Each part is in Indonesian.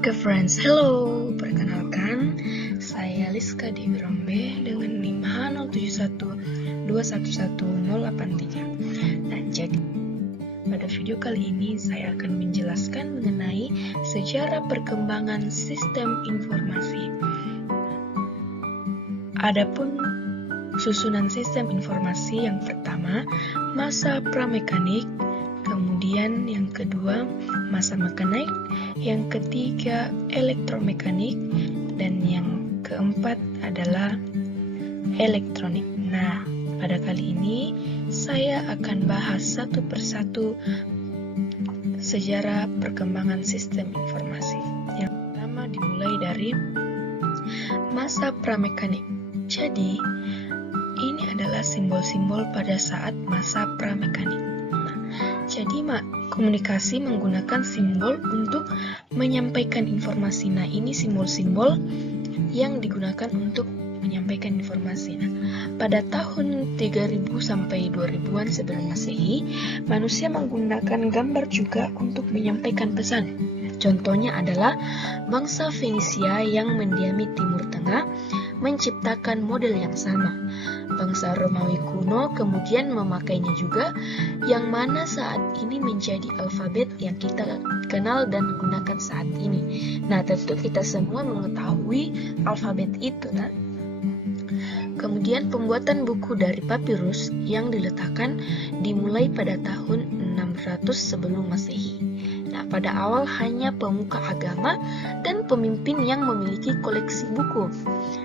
Oke friends, hello. Perkenalkan, saya Liska Dewi Rombe dengan NIM H0712111083. Nah, jadi pada video kali ini saya akan menjelaskan mengenai sejarah perkembangan sistem informasi. Adapun susunan sistem informasi yang pertama, masa pramekanik, kemudian yang kedua, masa mekanik, yang ketiga, elektromekanik, dan yang keempat adalah elektronik. Nah, pada kali ini saya akan bahas satu persatu sejarah perkembangan sistem informasi. Yang pertama dimulai dari masa pramekanik. Jadi, ini adalah simbol-simbol pada saat masa pramekanik. Jadi komunikasi menggunakan simbol untuk menyampaikan informasi. Nah, ini simbol-simbol yang digunakan untuk menyampaikan informasi. Nah, pada tahun 3000 sampai 2000-an sebelum Masehi, manusia menggunakan gambar juga untuk menyampaikan pesan. Contohnya adalah bangsa Fenisia yang mendiami Timur Tengah menciptakan model yang sama. Bangsa Romawi kuno kemudian memakainya juga, yang mana saat ini menjadi alfabet yang kita kenal dan gunakan saat ini. Nah, tentu kita semua mengetahui alfabet itu. Nah, kemudian pembuatan buku dari papirus yang diletakkan dimulai pada tahun 600 sebelum Masehi. Nah, pada awal hanya pemuka agama dan pemimpin yang memiliki koleksi buku.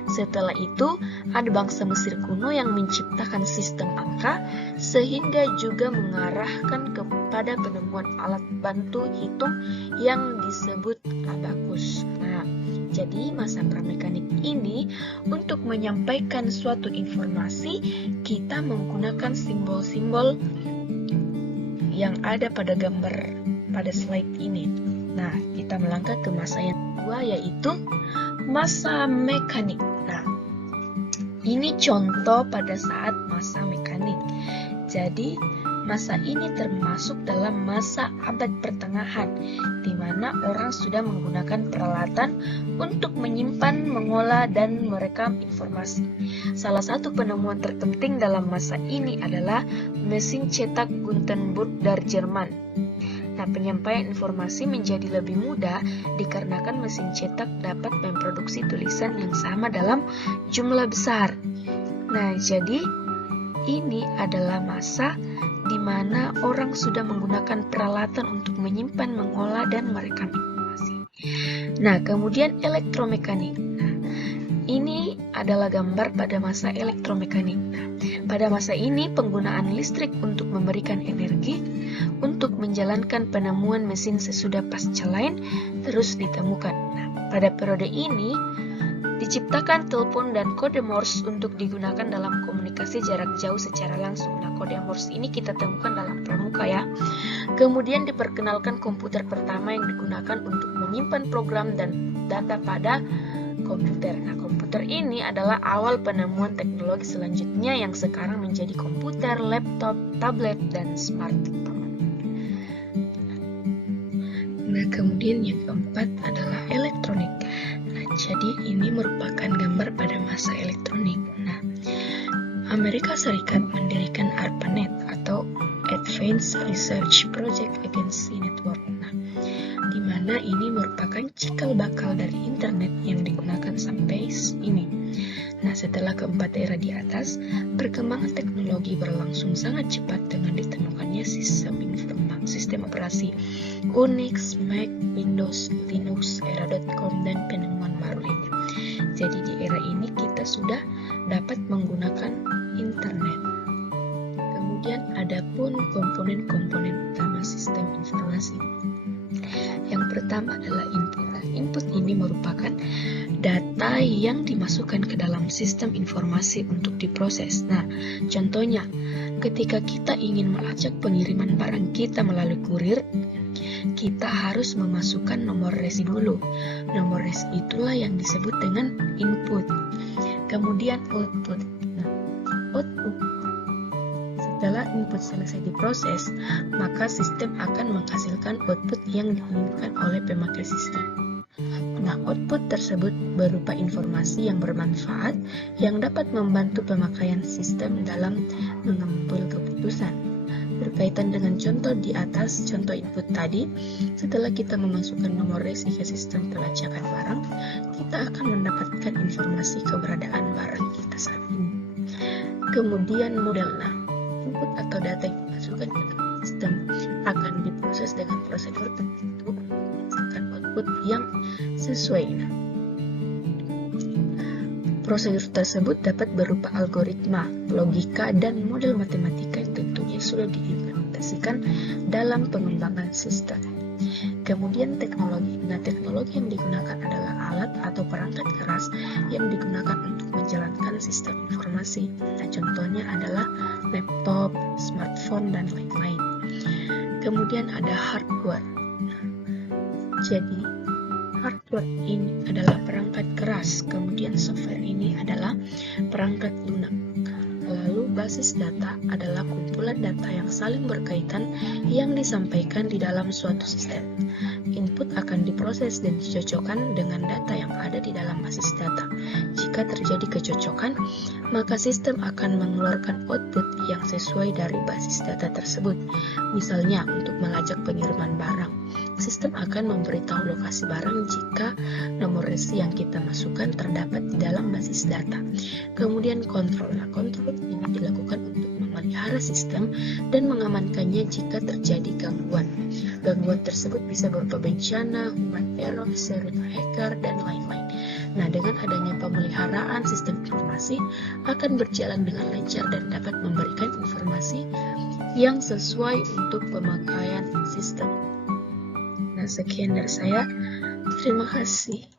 Setelah itu, ada bangsa Mesir kuno yang menciptakan sistem angka, sehingga juga mengarahkan kepada penemuan alat bantu hitung yang disebut abakus. Nah, jadi masa pramekanik ini untuk menyampaikan suatu informasi, kita menggunakan simbol-simbol yang ada pada gambar pada slide ini. Nah, kita melangkah ke masa yang kedua, yaitu masa mekanik. Nah, ini contoh pada saat masa mekanik. Jadi, masa ini termasuk dalam masa abad pertengahan, di mana orang sudah menggunakan peralatan untuk menyimpan, mengolah, dan merekam informasi. Salah satu penemuan terpenting dalam masa ini adalah mesin cetak Gutenberg dari Jerman. Nah, penyampaian informasi menjadi lebih mudah dikarenakan mesin cetak dapat memproduksi tulisan yang sama dalam jumlah besar. Nah, jadi ini adalah masa di mana orang sudah menggunakan peralatan untuk menyimpan, mengolah, dan merekam informasi. Nah, kemudian elektromekanik. Nah, ini adalah gambar pada masa elektromekanik. Nah, pada masa ini penggunaan listrik untuk memberikan energi untuk menjalankan penemuan mesin sesudah pasca lain terus ditemukan. Nah, pada periode ini diciptakan telepon dan kode Morse untuk digunakan dalam komunikasi jarak jauh secara langsung. Nah, kode Morse ini kita temukan dalam Pramuka ya. Kemudian diperkenalkan komputer pertama yang digunakan untuk menyimpan program dan data pada komputer. Nah, komputer ini adalah awal penemuan teknologi selanjutnya yang sekarang menjadi komputer, laptop, tablet, dan smartphone. Nah, kemudian yang keempat adalah elektronik. Nah, jadi ini merupakan gambar pada masa elektronik. Nah, Amerika Serikat mendirikan ARPANET atau Advanced Research Project Agency Network. Nah, di mana ini merupakan cikal bakal dari internet yang digunakan sampai ini. Nah, setelah keempat era di atas, perkembangan teknologi berlangsung sangat cepat dengan ditemukannya sistem operasi Unix, Mac, Windows, Linux, era.com, dan penemuan baru lainnya. Jadi di era ini kita sudah dapat menggunakan internet. Kemudian ada pun komponen-komponen utama sistem informasi. Yang pertama adalah input. Nah, input ini merupakan data yang dimasukkan ke dalam sistem informasi untuk diproses. Nah, contohnya, ketika kita ingin melacak pengiriman barang kita melalui kurir, kita harus memasukkan nomor resi dulu. Nomor resi itulah yang disebut dengan input. Kemudian output. Nah, output. Setelah input selesai diproses, maka sistem akan menghasilkan output yang diinginkan oleh pemakai sistem. Nah, output tersebut berupa informasi yang bermanfaat yang dapat membantu pemakaian sistem dalam mengambil keputusan. Berkaitan dengan contoh di atas, contoh input tadi, setelah kita memasukkan nomor resi ke sistem pelacakan barang, kita akan mendapatkan informasi keberadaan barang kita saat ini. Kemudian model. Nah, input atau data yang dimasukkan ke dalam sistem akan diproses dengan prosedur tertentu menghasilkan output yang sesuai. Prosedur tersebut dapat berupa algoritma, logika, dan model matematika yang tentunya sudah diimplementasikan dalam pengembangan sistem. Kemudian teknologi. Nah, teknologi yang digunakan adalah alat atau perangkat keras yang digunakan untuk menjalankan sistem informasi. Nah, contohnya adalah laptop, smartphone, dan lain-lain. Kemudian ada hardware. Jadi, hardware ini adalah perangkat keras, kemudian software ini adalah perangkat lunak. Lalu basis data adalah kumpulan data yang saling berkaitan yang disampaikan di dalam suatu sistem. Input akan diproses dan dicocokkan dengan data yang ada di dalam basis data. Jika terjadi kecocokan, maka sistem akan mengeluarkan output yang sesuai dari basis data tersebut. Misalnya, untuk melacak pengiriman barang, sistem akan memberitahu lokasi barang jika nomor resi yang kita masukkan terdapat di dalam basis data. Kemudian kontrol. Nah, kontrol ini dilakukan untuk memelihara sistem dan mengamankannya jika terjadi gangguan. Gangguan tersebut bisa berupa bencana, human error, server hacker, dan lain-lain. Nah, dengan adanya pemeliharaan sistem informasi akan berjalan dengan lancar dan dapat memberikan informasi yang sesuai untuk pemakaian sistem. Nah, sekian dari saya. Terima kasih.